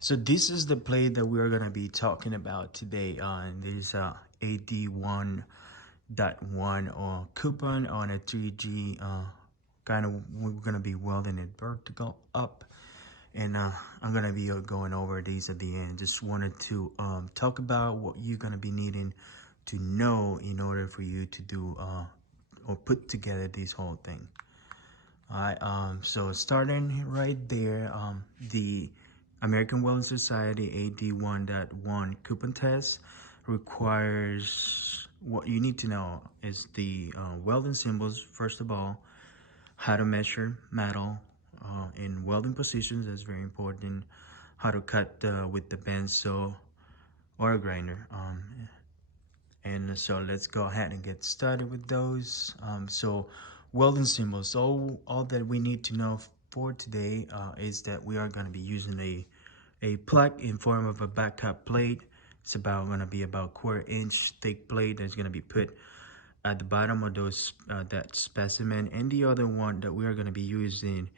So this is the plate that we're gonna be talking about today. And this a D1.1 or coupon on a 3G kind of. We're gonna be welding it vertical up, and I'm gonna be going over these at the end. Just wanted to talk about what you're gonna be needing to know in order for you to do or put together this whole thing. Alright, so starting right there, the American Welding Society AD1.1 coupon test requires, what you need to know is the welding symbols, first of all, how to measure metal in welding positions, that's very important, how to cut with the bandsaw or a grinder. And so let's go ahead and get started with those. So welding symbols, all that we need to know for today is that we are going to be using a plug in form of a back plate. It's going to be about 1/4 inch thick plate that's going to be put at the bottom of those that specimen. And the other one that we are going to be using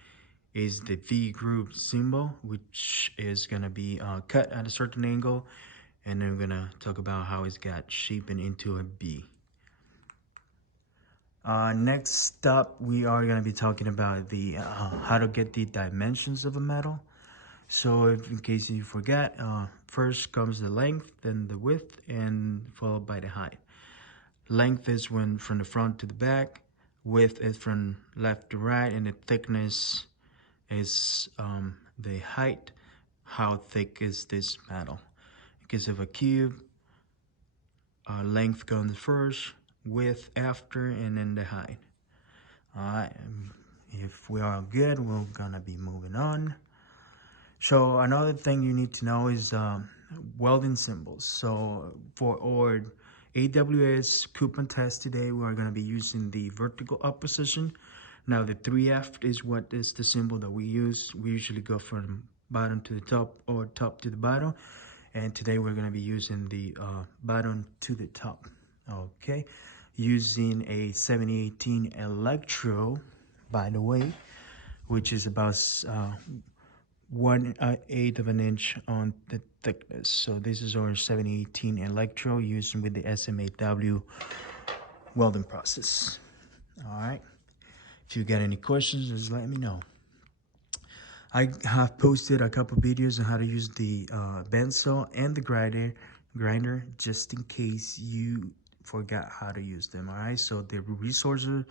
is the V groove symbol, which is going to be cut at a certain angle, and then we're going to talk about how it's got shaping into a B. Next up, we are going to be talking about the how to get the dimensions of a metal. So if in case you forget, first comes the length, then the width, and followed by the height. Length is when from the front to the back, width is from left to right, and the thickness is the height. How thick is this metal? In case of a cube, length comes first, width after, and then the height. Alright, if we are good, we're gonna be moving on. So another thing you need to know is welding symbols. So for our AWS coupon test today, we are gonna be using the vertical up position. Now the 3F is what is the symbol that we use. We usually go from bottom to the top or top to the bottom. And today we're gonna be using the bottom to the top. Okay, using a 7018 electro, by the way, which is about 1/8 of an inch on the thickness. So this is our 7018 electro using with the SMAW welding process. All right. If you got any questions, just let me know. I have posted a couple videos on how to use the bandsaw and the grinder just in case you forgot how to use them. All right, so the resources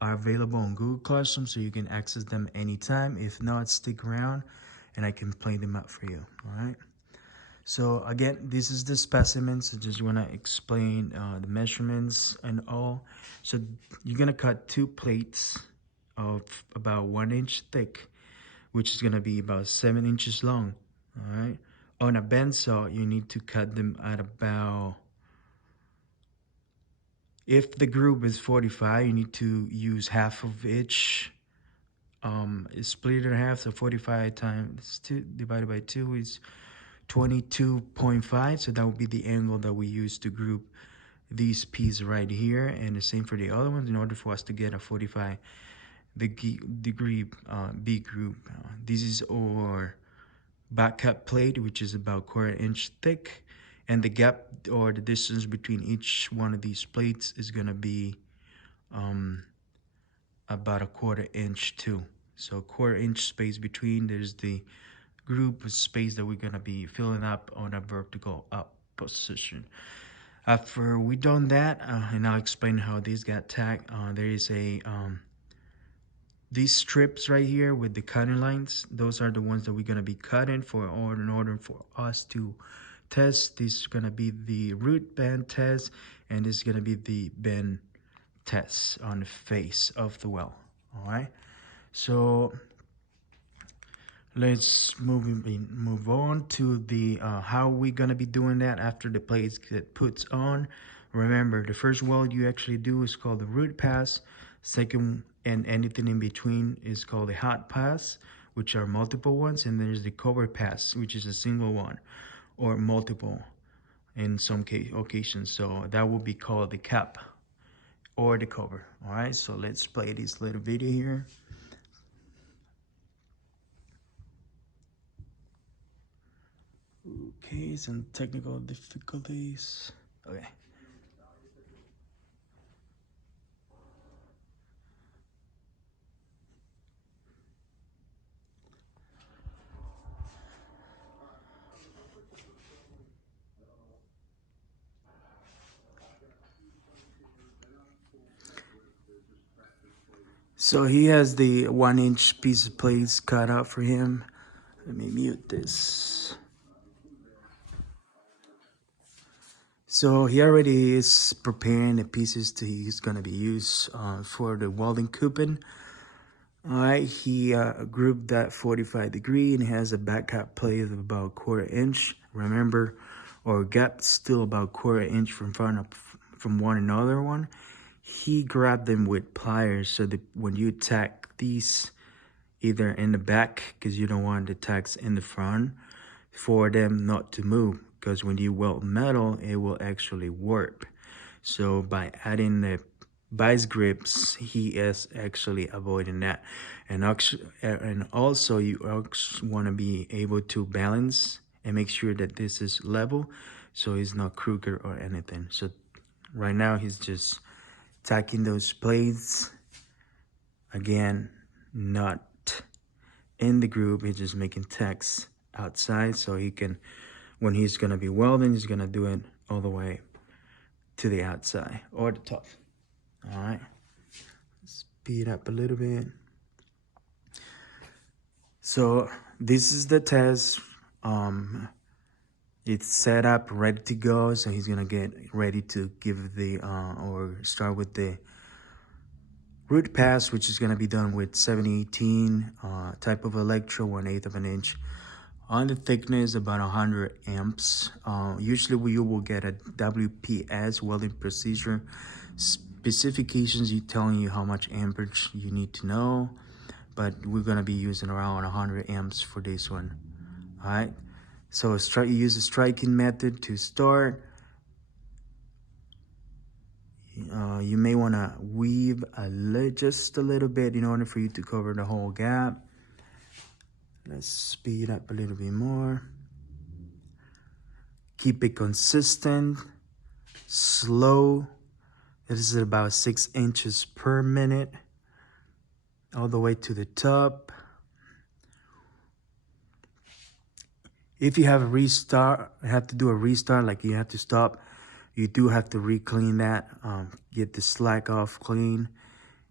are available on Google Classroom, so you can access them anytime. If not, stick around and I can play them out for you. All right, so again, this is the specimen, so just want to explain the measurements and all. So you're gonna cut 2 plates of about 1 inch thick, which is gonna be about 7 inches long. All right, on a bandsaw you need to cut them at about, if the groove is 45, you need to use half of each. Split it in half, so 45 times 2 divided by 2 is 22.5. So that would be the angle that we use to group these pieces right here, and the same for the other ones. In order for us to get a 45 degree B group, this is our back cut plate, which is about 1/4 inch thick, and the gap or the distance between each one of these plates is gonna be about 1/4 inch too. So 1/4 inch space between, there's the group of space that we're gonna be filling up on a vertical up position. After we done that, and I'll explain how these got tagged, there is a these strips right here with the cutting lines, those are the ones that we're gonna be cutting for, or in order for us to test. This is gonna be the root bend test, and this is gonna be the bend test on the face of the well. All right, so let's move on to the how we gonna be doing that after the plates get put on. Remember, the first weld you actually do is called the root pass. Second, and anything in between, is called the hot pass, which are multiple ones, and there's the cover pass, which is a single one or multiple in some occasions. So that will be called the cap or the cover. All right, so let's play this little video here. Okay, some technical difficulties. Okay. So he has the 1-inch piece of plates cut out for him. Let me mute this. So he already is preparing the pieces to he's gonna be used for the welding coupon. All right, he grouped that 45 degree and has a back cap plate of about 1/4 inch. Remember, our gap still about 1/4 inch from one another one. He grabbed them with pliers so that when you tack these either in the back, because you don't want the tacks in the front, for them not to move, because when you weld metal, it will actually warp. So by adding the vice grips, he is actually avoiding that. And also you want to be able to balance and make sure that this is level, so it's not crooked or anything. So right now he's just tacking those plates. Again, not in the group, he's just making tacks outside so he can, when he's gonna be welding, he's gonna do it all the way to the outside or the top. All right, speed up a little bit. So this is the test. It's set up, ready to go. So he's gonna get ready to give the or start with the root pass, which is gonna be done with 718 type of electro, 1/8 of an inch. On the thickness, about 100 amps. Usually you will get a WPS, welding procedure specifications, telling you how much amperage you need to know, but we're gonna be using around 100 amps for this one. All right, so you use a striking method to start. You may want to weave just a little bit in order for you to cover the whole gap. Let's speed up a little bit more. Keep it consistent, slow. This is about 6 inches per minute, all the way to the top. If you have to do a restart, like you have to stop, you do have to re-clean that, get the slack off clean,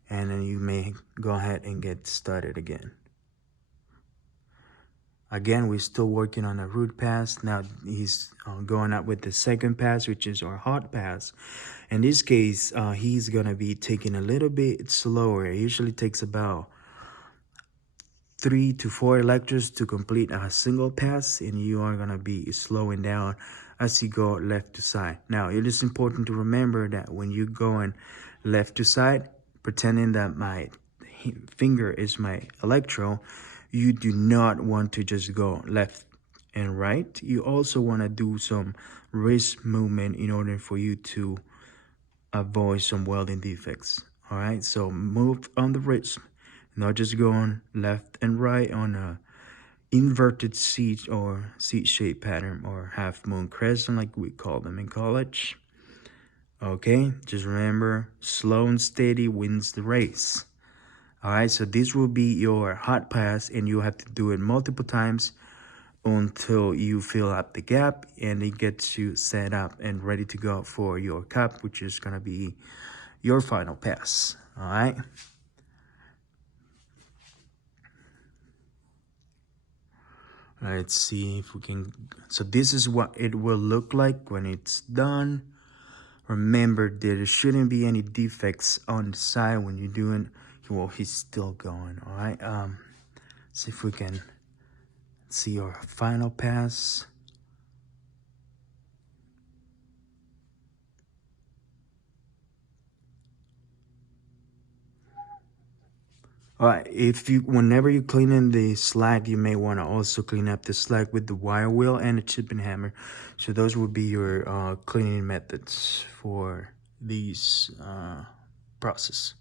and then you may go ahead and get started again. Again, we're still working on a root pass. Now he's going out with the second pass, which is our hot pass. In this case, he's gonna be taking a little bit slower. It usually takes about 3 to 4 electrodes to complete a single pass, and you are gonna be slowing down as you go left to side. Now, it is important to remember that when you're going left to side, pretending that my finger is my electrode, you do not want to just go left and right. You also want to do some wrist movement in order for you to avoid some welding defects. All right, so move on the wrist, not just going left and right on a inverted seat or seat shape pattern or half moon crescent like we call them in college. Okay, just remember, slow and steady wins the race. All right, so this will be your hot pass, and you have to do it multiple times until you fill up the gap and it gets you set up and ready to go for your cup, which is gonna be your final pass. All right. Let's see if we can. So this is what it will look like when it's done. Remember, there shouldn't be any defects on the side when you're doing. Well, he's still going. All right. See if we can see our final pass. All right, whenever you're cleaning the slack, you may want to also clean up the slack with the wire wheel and a chipping hammer. So those would be your cleaning methods for these process.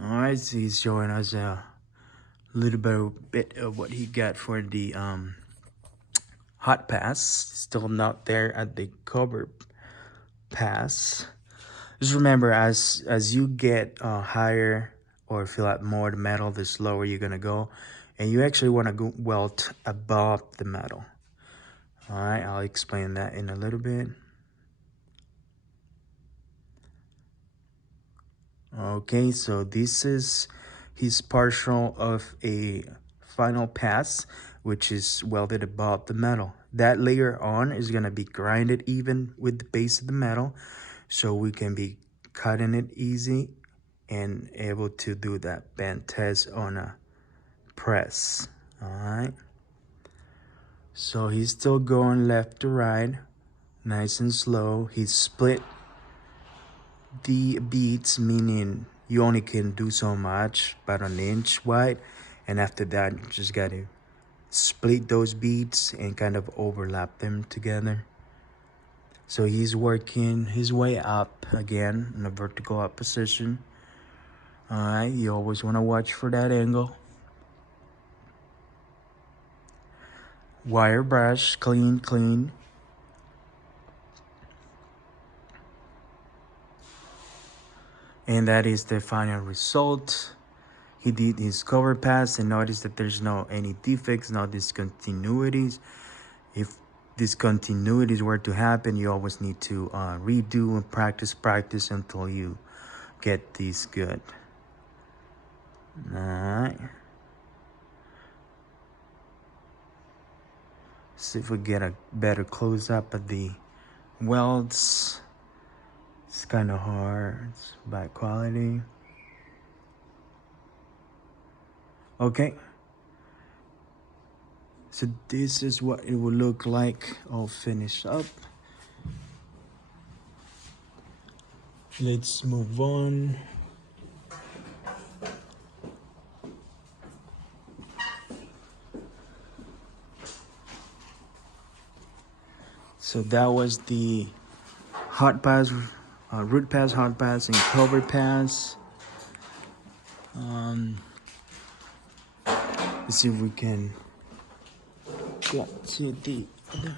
All right, so he's showing us a little bit of what he got for the hot pass. Still not there at the cover pass. Just remember, as you get higher or fill out more the metal, the slower you're gonna go, and you actually want to go weld above the metal. All right, I'll explain that in a little bit. Okay, so this is his partial of a final pass, which is welded above the metal. That layer on is gonna be grinded even with the base of the metal, so we can be cutting it easy and able to do that bend test on a press. All right, so he's still going left to right, nice and slow. He's split the beads, meaning you only can do so much, about an inch wide, and after that you just gotta split those beads and kind of overlap them together. So he's working his way up again in a vertical up position. All right, you always want to watch for that angle. Wire brush, clean. And that is the final result. He did his cover pass and notice that there's no any defects, no discontinuities. If discontinuities were to happen, you always need to redo and practice until you get these good. All right. See if we get a better close up of the welds. It's kind of hard. It's bad quality. Okay. So this is what it will look like all finished up. Let's move on. So that was the hot pass, root pass, hot pass, and cover pass. Let's see if we can get to the other.